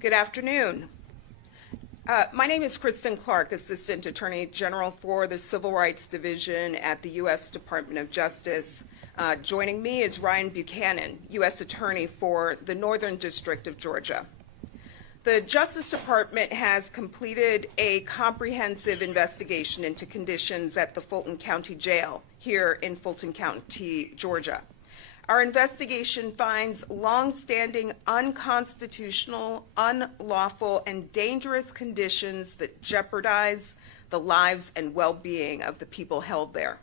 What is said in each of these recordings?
Good afternoon. My name is Kristen Clark, Assistant Attorney General for the Civil Rights Division at the U.S. Department of Justice. Joining me is Ryan Buchanan, U.S. Attorney for the Northern District of Georgia. The Justice Department has completed a comprehensive investigation into conditions at the Fulton County Jail here in Fulton County, Georgia. Our investigation finds long-standing unconstitutional, unlawful, and dangerous conditions that jeopardize the lives and well-being of the people held there.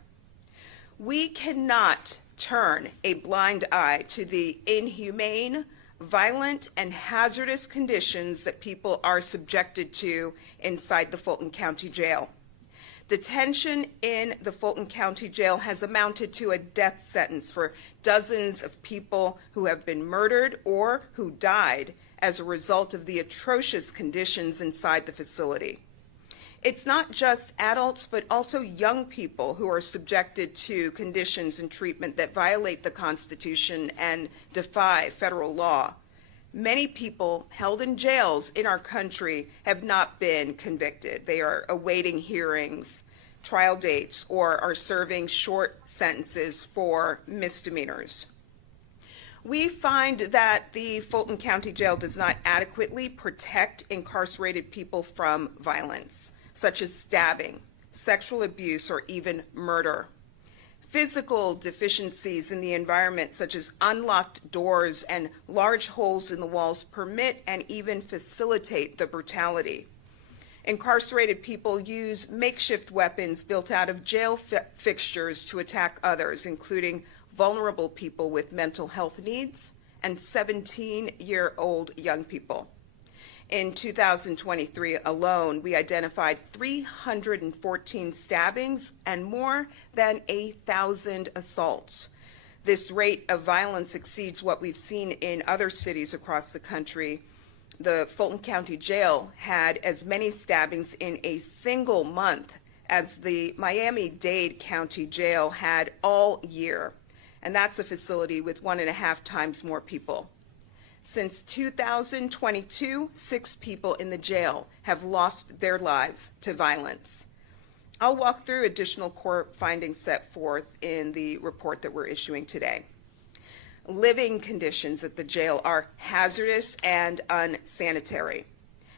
We cannot turn a blind eye to the inhumane, violent, and hazardous conditions that people are subjected to inside the Fulton County Jail. Detention in the Fulton County Jail has amounted to a death sentence for dozens of people who have been murdered or who died as a result of the atrocious conditions inside the facility. It's not just adults, but also young people who are subjected to conditions and treatment that violate the Constitution and defy federal law. Many people held in jails in our country have not been convicted. They are awaiting hearings, trial dates, or are serving short sentences for misdemeanors. We find that the Fulton County Jail does not adequately protect incarcerated people from violence, such as stabbing, sexual abuse, or even murder. Physical deficiencies in the environment, such as unlocked doors and large holes in the walls, permit and even facilitate the brutality. Incarcerated people use makeshift weapons built out of jail fixtures to attack others, including vulnerable people with mental health needs and 17-year-old young people. In 2023 alone, we identified 314 stabbings and more than 1,000 assaults. This rate of violence exceeds what we've seen in other cities across the country. The Fulton County Jail had as many stabbings in a single month as the Miami-Dade County Jail had all year, and that's a facility with 1.5 times more people. Since 2022, 6 people in the jail have lost their lives to violence. I'll walk through additional core findings set forth in the report that we're issuing today. Living conditions at the jail are hazardous and unsanitary.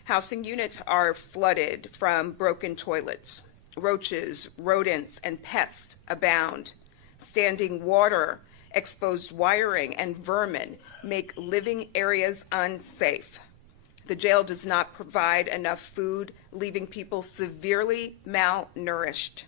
Housing units are flooded from broken toilets. Roaches, rodents, and pests abound. Standing water, exposed wiring, and vermin make living areas unsafe. The jail does not provide enough food, leaving people severely malnourished.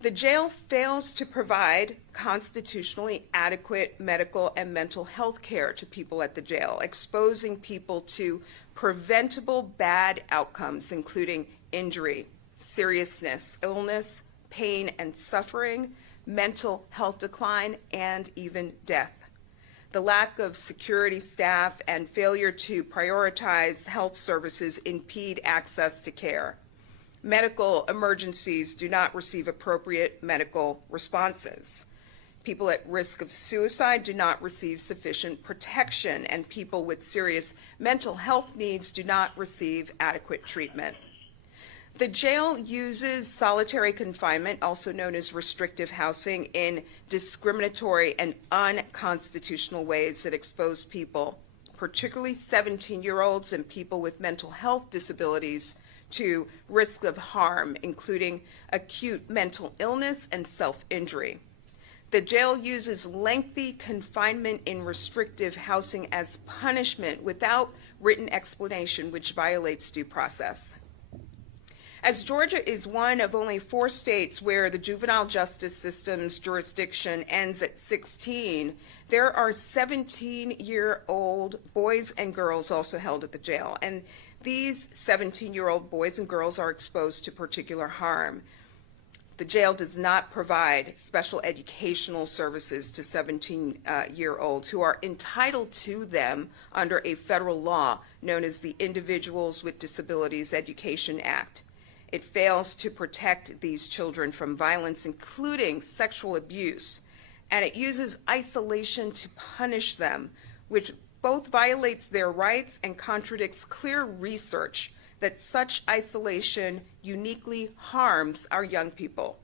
The jail fails to provide constitutionally adequate medical and mental health care to people at the jail, exposing people to preventable bad outcomes, including injury, seriousness, illness, pain and suffering, mental health decline, and even death. The lack of security staff and failure to prioritize health services impede access to care. Medical emergencies do not receive appropriate medical responses. People at risk of suicide do not receive sufficient protection, and people with serious mental health needs do not receive adequate treatment. The jail uses solitary confinement, also known as restrictive housing, in discriminatory and unconstitutional ways that expose people, particularly 17-year-olds and people with mental health disabilities, to risk of harm, including acute mental illness and self-injury. The jail uses lengthy confinement in restrictive housing as punishment without written explanation, which violates due process. As Georgia is one of only 4 states where the juvenile justice system's jurisdiction ends at 16, there are 17-year-old boys and girls also held at the jail, and these 17-year-old boys and girls are exposed to particular harm. The jail does not provide special educational services to 17-year-olds who are entitled to them under a federal law known as the Individuals with Disabilities Education Act. It fails to protect these children from violence, including sexual abuse, and it uses isolation to punish them, which both violates their rights and contradicts clear research that such isolation uniquely harms our young people.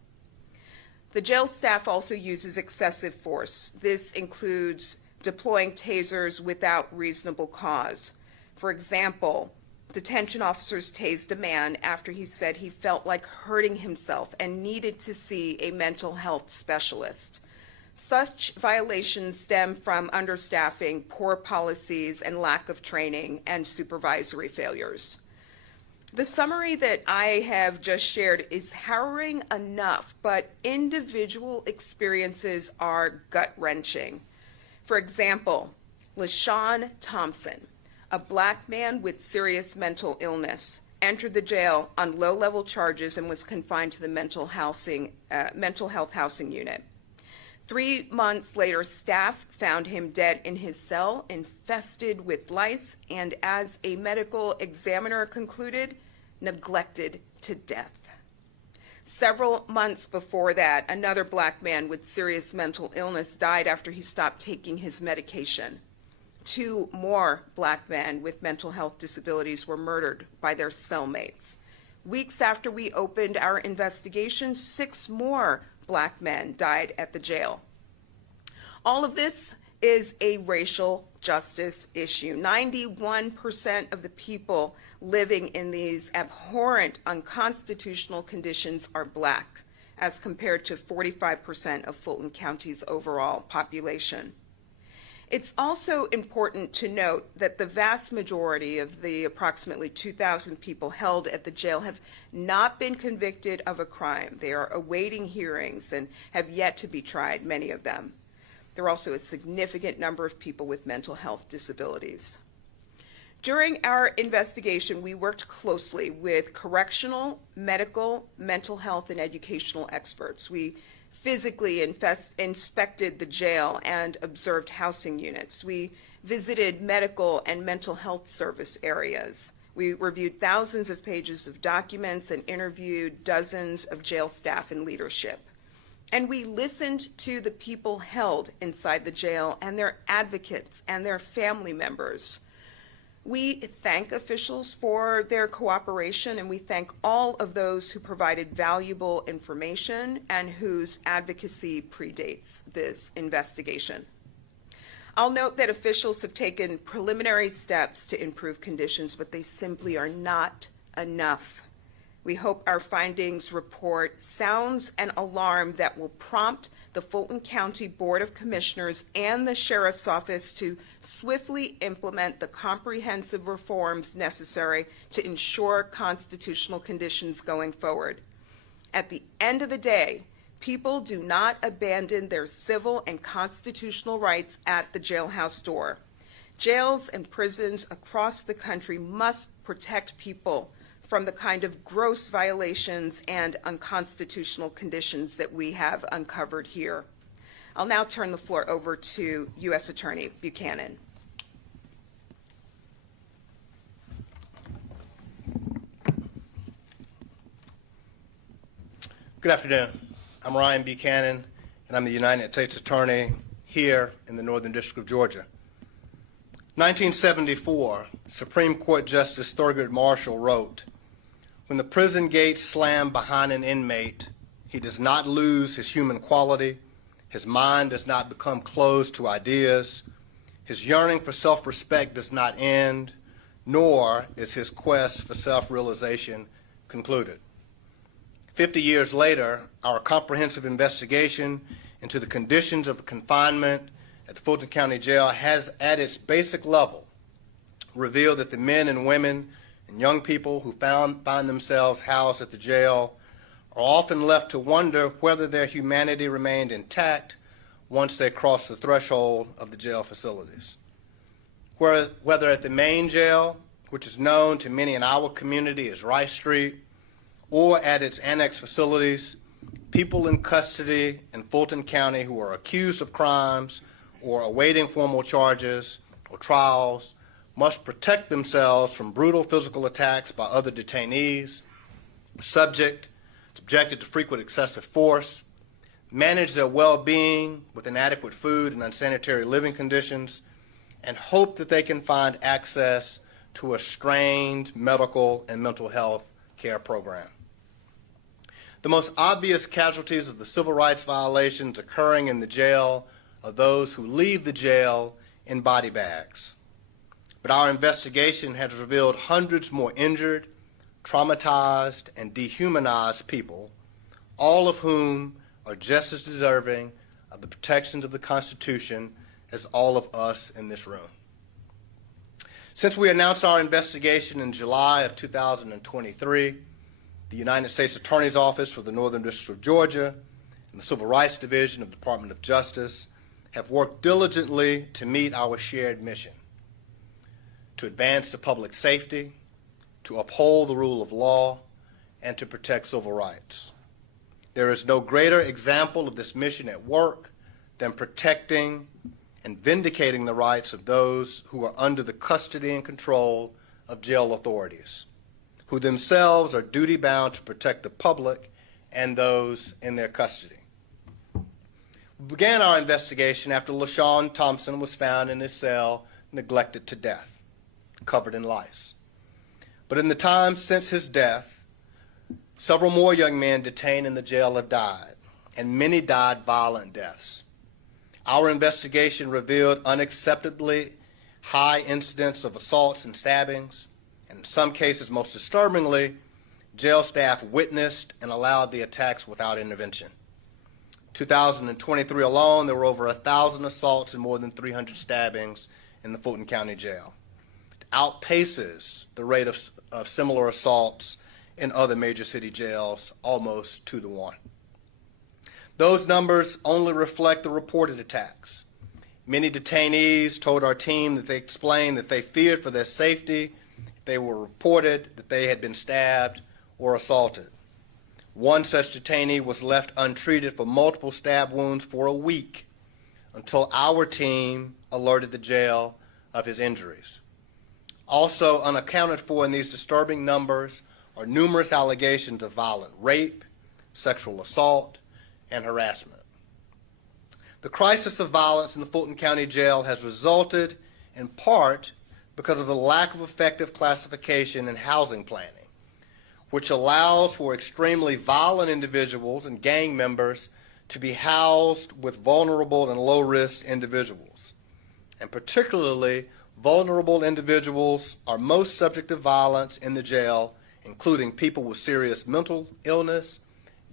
The jail staff also uses excessive force. This includes deploying tasers without reasonable cause. For example, detention officers tased a man after he said he felt like hurting himself and needed to see a mental health specialist. Such violations stem from understaffing, poor policies, and lack of training and supervisory failures. The summary that I have just shared is harrowing enough, but individual experiences are gut-wrenching. For example, LaShawn Thompson, a black man with serious mental illness, entered the jail on low-level charges and was confined to the mental health housing unit. 3 months later, staff found him dead in his cell, infested with lice, and as a medical examiner concluded, neglected to death. Several months before that, another black man with serious mental illness died after he stopped taking his medication. 2 more black men with mental health disabilities were murdered by their cellmates. Weeks after we opened our investigation, 6 more black men died at the jail. All of this is a racial justice issue. 91% of the people living in these abhorrent, unconstitutional conditions are black, as compared to 45% of Fulton County's overall population. It's also important to note that the vast majority of the approximately 2,000 people held at the jail have not been convicted of a crime. They are awaiting hearings and have yet to be tried, many of them. There are also a significant number of people with mental health disabilities. During our investigation, we worked closely with correctional, medical, mental health, and educational experts. We physically inspected the jail and observed housing units. We visited medical and mental health service areas. We reviewed thousands of pages of documents and interviewed dozens of jail staff and leadership. And we listened to the people held inside the jail and their advocates and their family members. We thank officials for their cooperation, and we thank all of those who provided valuable information and whose advocacy predates this investigation. I'll note that officials have taken preliminary steps to improve conditions, but they simply are not enough. We hope our findings report sounds an alarm that will prompt the Fulton County Board of Commissioners and the Sheriff's Office to swiftly implement the comprehensive reforms necessary to ensure constitutional conditions going forward. At the end of the day, people do not abandon their civil and constitutional rights at the jailhouse door. Jails and prisons across the country must protect people from the kind of gross violations and unconstitutional conditions that we have uncovered here. I'll now turn the floor over to U.S. Attorney Buchanan. Good afternoon. I'm Ryan Buchanan, and I'm the United States Attorney here in the Northern District of Georgia. 1974, Supreme Court Justice Thurgood Marshall wrote, "When the prison gates slam behind an inmate, he does not lose his human quality, his mind does not become closed to ideas, his yearning for self-respect does not end, nor is his quest for self-realization concluded." 50 years later, our comprehensive investigation into the conditions of confinement at the Fulton County Jail has, at its basic level, revealed that the men and women and young people who find themselves housed at the jail are often left to wonder whether their humanity remained intact once they crossed the threshold of the jail facilities. Whether at the main jail, which is known to many in our community as Rice Street, or at its annex facilities, people in custody in Fulton County who are accused of crimes or awaiting formal charges or trials must protect themselves from brutal physical attacks by other detainees, subjected to frequent excessive force, manage their well-being with inadequate food and unsanitary living conditions, and hope that they can find access to a strained medical and mental health care program. The most obvious casualties of the civil rights violations occurring in the jail are those who leave the jail in body bags. But our investigation has revealed hundreds more injured, traumatized, and dehumanized people, all of whom are just as deserving of the protections of the Constitution as all of us in this room. Since we announced our investigation in July of 2023, the United States Attorney's Office for the Northern District of Georgia and the Civil Rights Division of the Department of Justice have worked diligently to meet our shared mission: to advance the public safety, to uphold the rule of law, and to protect civil rights. There is no greater example of this mission at work than protecting and vindicating the rights of those who are under the custody and control of jail authorities, who themselves are duty-bound to protect the public and those in their custody. We began our investigation after LaShawn Thompson was found in his cell, neglected to death, covered in lice. But in the time since his death, several more young men detained in the jail have died, and many died violent deaths. Our investigation revealed unacceptably high incidents of assaults and stabbings, and in some cases, most disturbingly, jail staff witnessed and allowed the attacks without intervention. 2023 alone, there were over 1,000 assaults and more than 300 stabbings in the Fulton County Jail. It outpaces the rate of similar assaults in other major city jails, almost 2 to 1. Those numbers only reflect the reported attacks. Many detainees told our team that they explained that they feared for their safety if they were reported that they had been stabbed or assaulted. One such detainee was left untreated for multiple stab wounds for a week until our team alerted the jail of his injuries. Also unaccounted for in these disturbing numbers are numerous allegations of violent rape, sexual assault, and harassment. The crisis of violence in the Fulton County Jail has resulted in part because of the lack of effective classification and housing planning, which allows for extremely violent individuals and gang members to be housed with vulnerable and low-risk individuals. And particularly, vulnerable individuals are most subject to violence in the jail, including people with serious mental illness,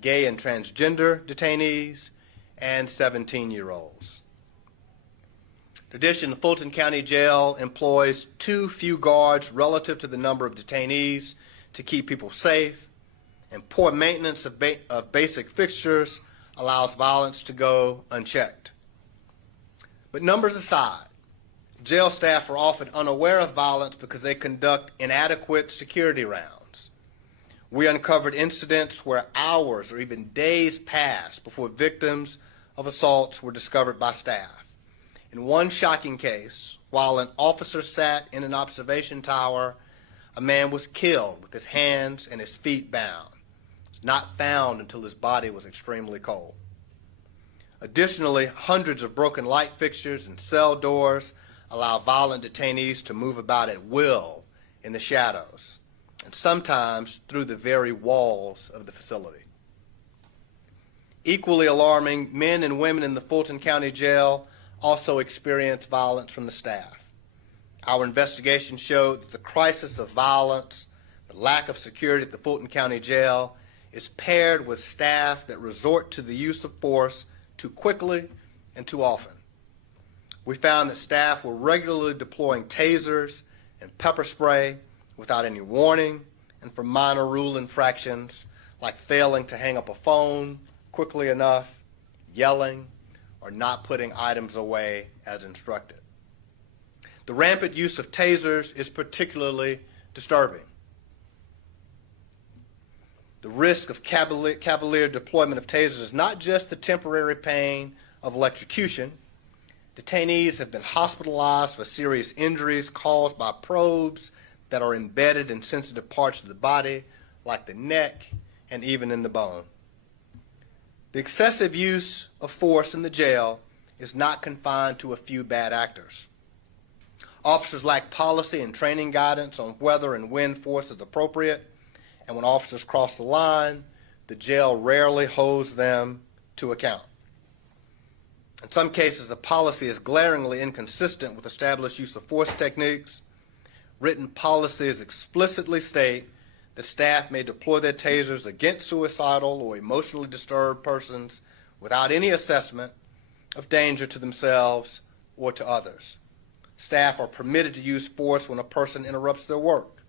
gay and transgender detainees, and 17-year-olds. In addition, the Fulton County Jail employs too few guards relative to the number of detainees to keep people safe, and poor maintenance of basic fixtures allows violence to go unchecked. But numbers aside, jail staff are often unaware of violence because they conduct inadequate security rounds. We uncovered incidents where hours or even days passed before victims of assaults were discovered by staff. In one shocking case, while an officer sat in an observation tower, a man was killed with his hands and his feet bound. He was not found until his body was extremely cold. Additionally, hundreds of broken light fixtures and cell doors allow violent detainees to move about at will in the shadows, and sometimes through the very walls of the facility. Equally alarming, men and women in the Fulton County Jail also experience violence from the staff. Our investigation showed that the crisis of violence, the lack of security at the Fulton County Jail, is paired with staff that resort to the use of force too quickly and too often. We found that staff were regularly deploying tasers and pepper spray without any warning, and for minor rule infractions like failing to hang up a phone quickly enough, yelling, or not putting items away as instructed. The rampant use of tasers is particularly disturbing. The risk of cavalier deployment of tasers is not just the temporary pain of electrocution. Detainees have been hospitalized for serious injuries caused by probes that are embedded in sensitive parts of the body, like the neck and even in the bone. The excessive use of force in the jail is not confined to a few bad actors. Officers lack policy and training guidance on whether and when force is appropriate, and when officers cross the line, the jail rarely holds them to account. In some cases, the policy is glaringly inconsistent with established use of force techniques. Written policies explicitly state that staff may deploy their tasers against suicidal or emotionally disturbed persons without any assessment of danger to themselves or to others. Staff are permitted to use force when a person interrupts their work,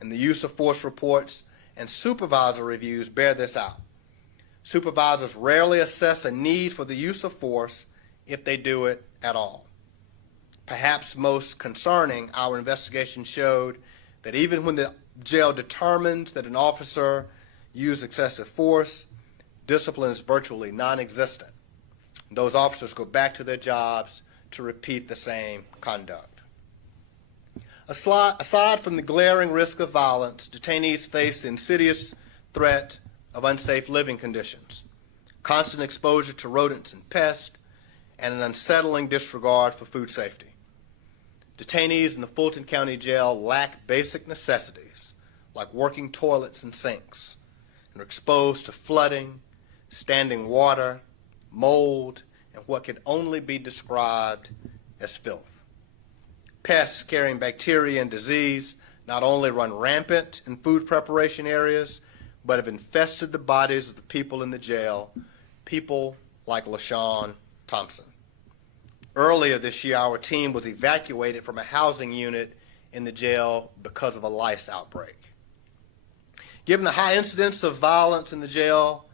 and the use of force reports and supervisor reviews bear this out. Supervisors rarely assess a need for the use of force if they do it at all. Perhaps most concerning, our investigation showed that even when the jail determines that an officer used excessive force, discipline is virtually non-existent. Those officers go back to their jobs to repeat the same conduct. Aside from the glaring risk of violence, detainees face the insidious threat of unsafe living conditions, constant exposure to rodents and pests, and an unsettling disregard for food safety. Detainees in the Fulton County Jail lack basic necessities like working toilets and sinks, and are exposed to flooding, standing water, mold, and what can only be described as filth. Pests carrying bacteria and disease not only run rampant in food preparation areas, but have infested the bodies of the people in the jail, people like LaShawn Thompson. Earlier this year, our team was evacuated from a housing unit in the jail because of a lice outbreak. Given the high incidence of violence in the jail,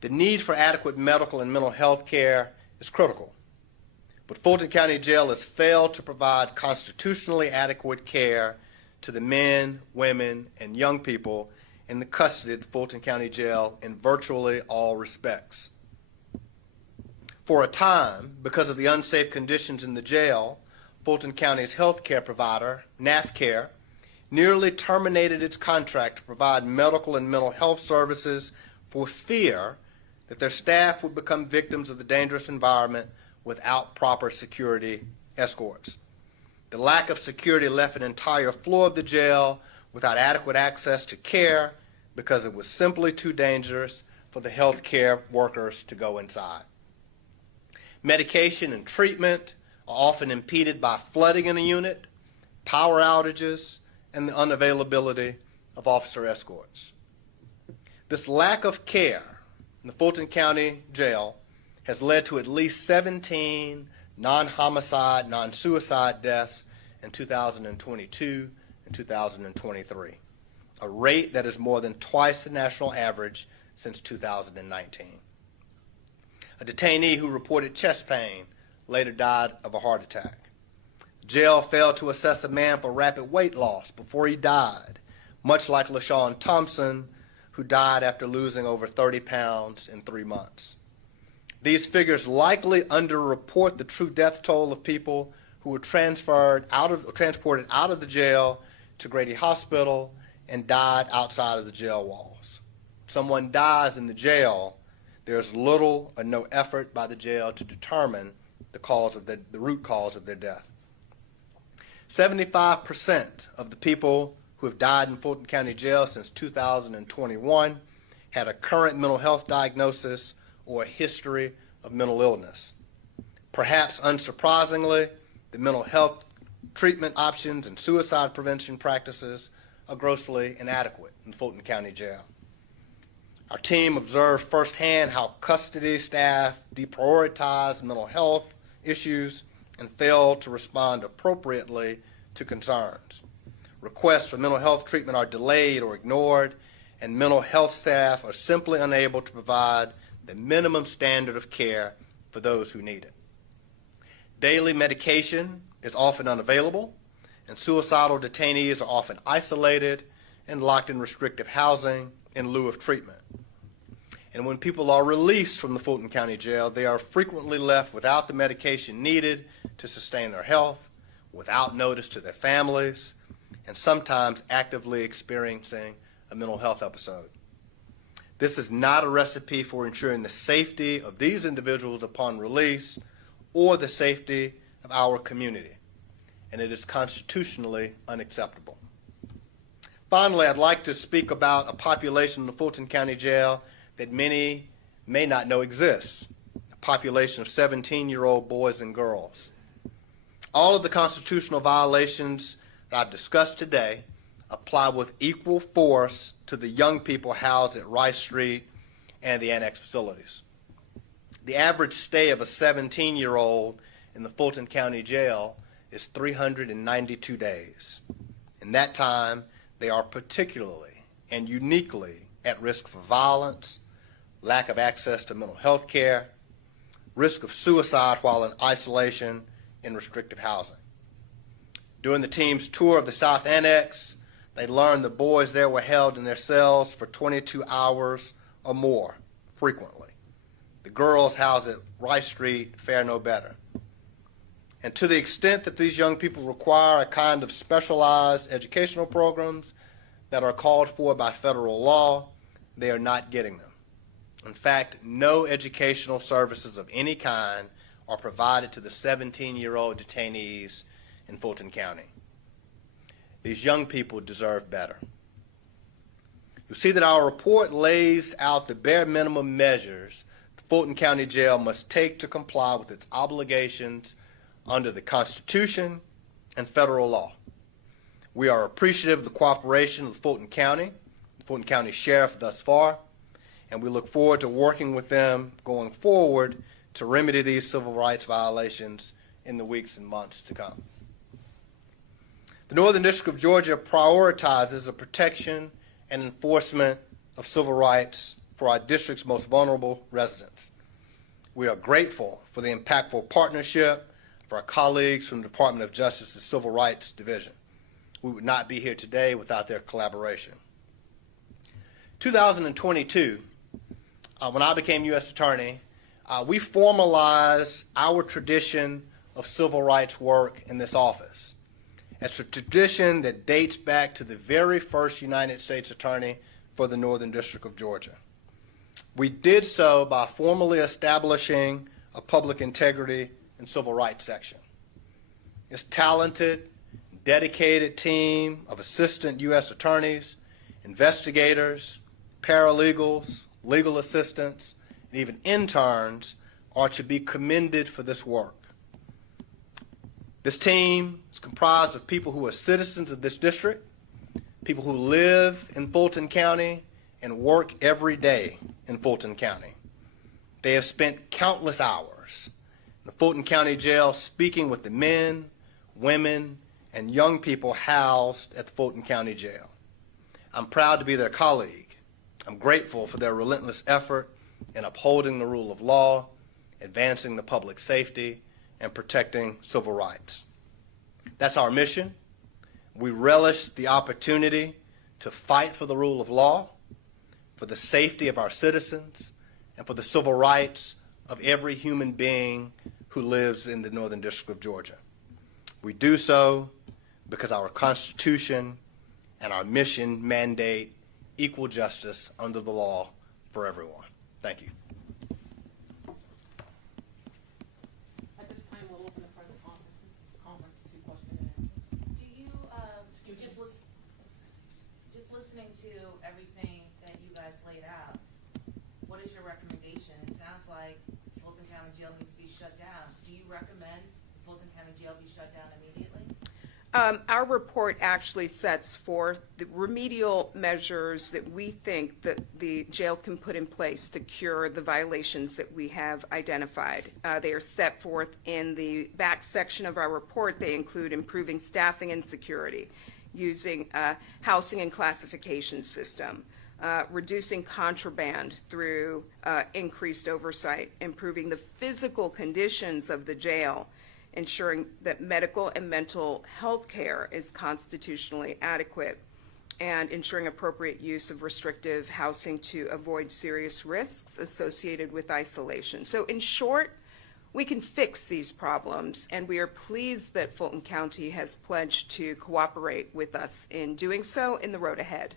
the need for adequate medical and mental health care is critical. But Fulton County Jail has failed to provide constitutionally adequate care to the men, women, and young people in the custody of Fulton County Jail in virtually all respects. For a time, because of the unsafe conditions in the jail, Fulton County's health care provider, NAFCare, nearly terminated its contract to provide medical and mental health services for fear that their staff would become victims of the dangerous environment without proper security escorts. The lack of security left an entire floor of the jail without adequate access to care because it was simply too dangerous for the health care workers to go inside. Medication and treatment are often impeded by flooding in a unit, power outages, and the unavailability of officer escorts. This lack of care in the Fulton County Jail has led to at least 17 non-homicide, non-suicide deaths in 2022 and 2023, a rate that is more than twice the national average since 2019. A detainee who reported chest pain later died of a heart attack. Jail failed to assess a man for rapid weight loss before he died, much like LaShawn Thompson, who died after losing over 30 pounds in 3 months. These figures likely underreport the true death toll of people who were transported out of the jail to Grady Hospital and died outside of the jail walls. Someone dies in the jail, there's little or no effort by the jail to determine the root cause of their death. 75% of the people who have died in Fulton County Jail since 2021 had a current mental health diagnosis or a history of mental illness. Perhaps unsurprisingly, the mental health treatment options and suicide prevention practices are grossly inadequate in Fulton County Jail. Our team observed firsthand how custody staff deprioritize mental health issues and fail to respond appropriately to concerns. Requests for mental health treatment are delayed or ignored, and mental health staff are simply unable to provide the minimum standard of care for those who need it. Daily medication is often unavailable, and suicidal detainees are often isolated and locked in restrictive housing in lieu of treatment. And when people are released from the Fulton County Jail, they are frequently left without the medication needed to sustain their health, without notice to their families, and sometimes actively experiencing a mental health episode. This is not a recipe for ensuring the safety of these individuals upon release or the safety of our community. and it is constitutionally unacceptable. Finally, I'd like to speak about a population in the Fulton County Jail that many may not know exists, a population of 17-year-old boys and girls. All of the constitutional violations that I've discussed today apply with equal force to the young people housed at Rice Street and the annex facilities. The average stay of a 17-year-old in the Fulton County Jail is 392 days. In that time, they are particularly and uniquely at risk for violence, lack of access to mental health care, risk of suicide while in isolation in restrictive housing. During the team's tour of the South Annex, they learned the boys there were held in their cells for 22 hours or more, frequently. The girls housed at Rice Street fare no better. And to the extent that these young people require a kind of specialized educational programs that are called for by federal law, they are not getting them. In fact, no educational services of any kind are provided to the 17-year-old detainees in Fulton County. These young people deserve better. You'll see that our report lays out the bare minimum measures the Fulton County Jail must take to comply with its obligations under the Constitution and federal law. We are appreciative of the cooperation of the Fulton County Sheriff thus far, and we look forward to working with them going forward to remedy these civil rights violations in the weeks and months to come. The Northern District of Georgia prioritizes the protection and enforcement of civil rights for our district's most vulnerable residents. We are grateful for the impactful partnership of our colleagues from the Department of Justice's Civil Rights Division. We would not be here today without their collaboration. 2022, when I became U.S. Attorney, we formalized our tradition of civil rights work in this office. It's a tradition that dates back to the very first United States Attorney for the Northern District of Georgia. We did so by formally establishing a public integrity and civil rights section. This talented, dedicated team of assistant U.S. attorneys, investigators, paralegals, legal assistants, and even interns are to be commended for this work. This team is comprised of people who are citizens of this district, people who live in Fulton County and work every day in Fulton County. They have spent countless hours in the Fulton County Jail speaking with the men, women, and young people housed at the Fulton County Jail. I'm proud to be their colleague. I'm grateful for their relentless effort in upholding the rule of law, advancing the public safety, and protecting civil rights. That's our mission. We relish the opportunity to fight for the rule of law, for the safety of our citizens, and for the civil rights of every human being who lives in the Northern District of Georgia. We do so because our Constitution and our mission mandate equal justice under the law for everyone. Thank you. At this time, we'll open the press conference to question and answers. Do you, just listening to everything that you guys laid out, what is your recommendation? It sounds like Fulton County Jail needs to be shut down. Do you recommend Fulton County Jail be shut down immediately? Our report actually sets forth the remedial measures that we think that the jail can put in place to cure the violations that we have identified. They are set forth in the back section of our report. They include improving staffing and security, using a housing and classification system, reducing contraband through increased oversight, improving the physical conditions of the jail, ensuring that medical and mental health care is constitutionally adequate, and ensuring appropriate use of restrictive housing to avoid serious risks associated with isolation. So in short, we can fix these problems, and we are pleased that Fulton County has pledged to cooperate with us in doing so in the road ahead.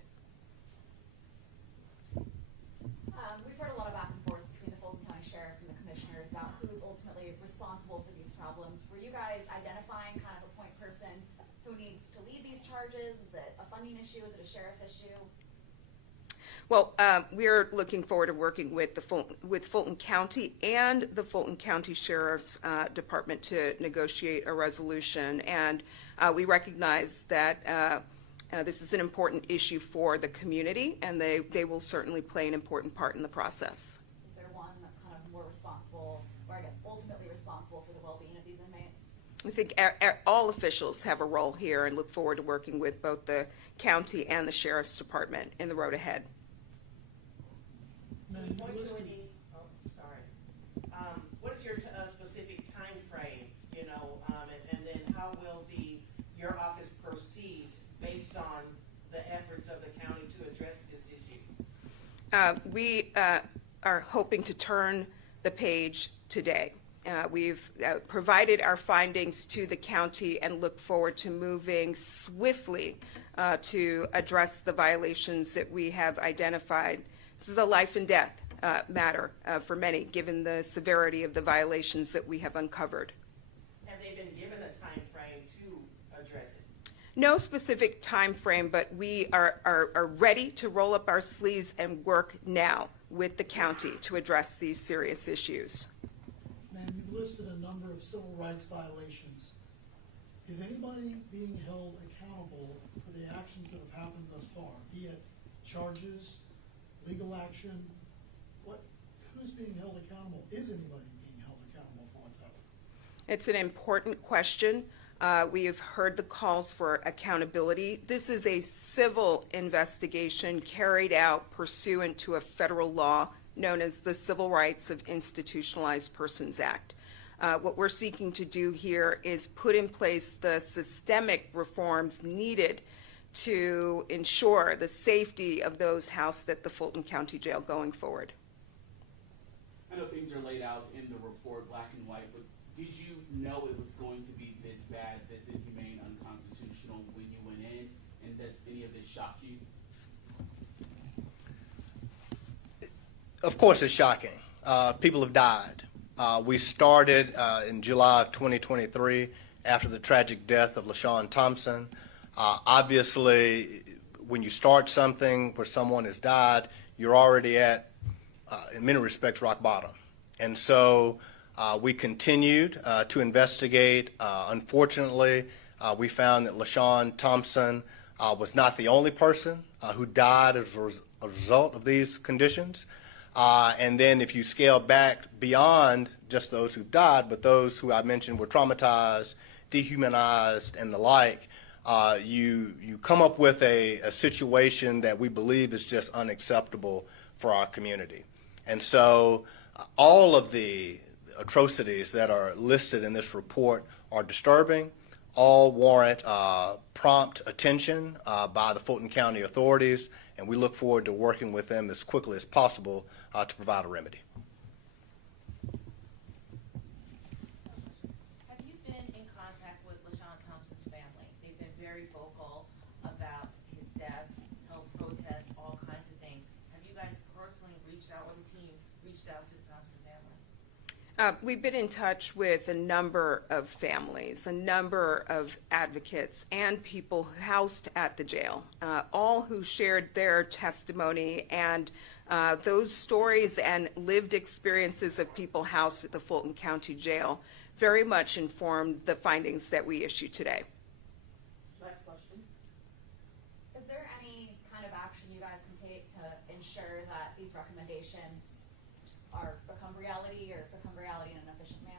We've heard a lot of back and forth between the Fulton County Sheriff and the Commissioners about who is ultimately responsible for these problems. were you guys identifying kind of a point person who needs to lead these charges? Is it a funding issue? Is it a sheriff issue? Well, we're looking forward to working with Fulton County and the Fulton County Sheriff's Department to negotiate a resolution. And we recognize that this is an important issue for the community, and they will certainly play an important part in the process. Is there one that's kind of more responsible, or I guess ultimately responsible for the well-being of these inmates? I think all officials have a role here, and look forward to working with both the county and the Sheriff's Department in the road ahead. What is your specific time frame, and then how will your office proceed based on the efforts of the county to address this issue? We are hoping to turn the page today. We've provided our findings to the county and look forward to moving swiftly to address the violations that we have identified. This is a life and death matter for many, given the severity of the violations that we have uncovered. Have they been given a time frame to address it? No specific time frame, but we are ready to roll up our sleeves and work now with the county to address these serious issues. Ma'am, you've listed a number of civil rights violations. Is anybody being held accountable for the actions that have happened thus far, be it charges, legal action? Who's being held accountable? Is anybody being held accountable for what's happened? It's an important question. We have heard the calls for accountability. This is a civil investigation carried out pursuant to a federal law known as the Civil Rights of Institutionalized Persons Act. What we're seeking to do here is put in place the systemic reforms needed to ensure the safety of those housed at the Fulton County Jail going forward. I know things are laid out in the report, black and white, but did you know it was going to be this bad, this inhumane, unconstitutional when you went in? And does any of this shock you? Of course it's shocking. People have died. We started in July of 2023 after the tragic death of LaShawn Thompson. Obviously, when you start something where someone has died, you're already at, in many respects, rock bottom. And so we continued to investigate. Unfortunately, we found that LaShawn Thompson was not the only person who died as a result of these conditions. And then if you scale back beyond just those who died, but those who I mentioned were traumatized, dehumanized, and the like, you come up with a situation that we believe is just unacceptable for our community. And so all of the atrocities that are listed in this report are disturbing. All warrant prompt attention by the Fulton County authorities, and we look forward to working with them as quickly as possible to provide a remedy. Have you been in contact with LaShawn Thompson's family? They've been very vocal about his death, held protests, all kinds of things. Have you guys personally reached out, or the team reached out to the Thompson family? We've been in touch with a number of families, a number of advocates, and people housed at the jail, all who shared their testimony, and those stories and lived experiences of people housed at the Fulton County Jail very much informed the findings that we issued today. Next question. Is there any kind of action you guys can take to ensure that these recommendations become reality or become reality in an efficient manner?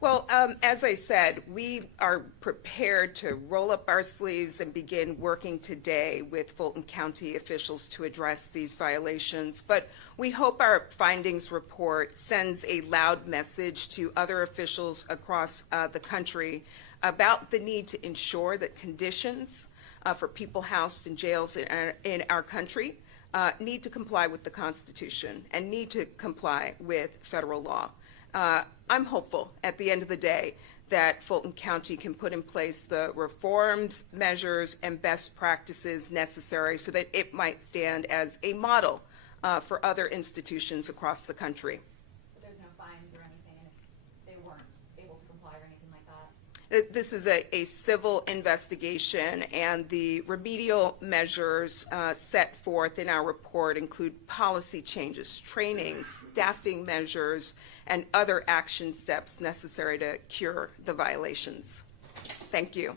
Well, as I said, we are prepared to roll up our sleeves and begin working today with Fulton County officials to address these violations. But we hope our findings report sends a loud message to other officials across the country about the need to ensure that conditions for people housed in jails in our country need to comply with the Constitution and need to comply with federal law. I'm hopeful at the end of the day that Fulton County can put in place the reforms, measures, and best practices necessary so that it might stand as a model for other institutions across the country. But there's no fines or anything, and if they weren't able to comply or anything This is a civil investigation, and the remedial measures set forth in our report include policy changes, training, staffing measures, and other action steps necessary to cure the violations. Thank you.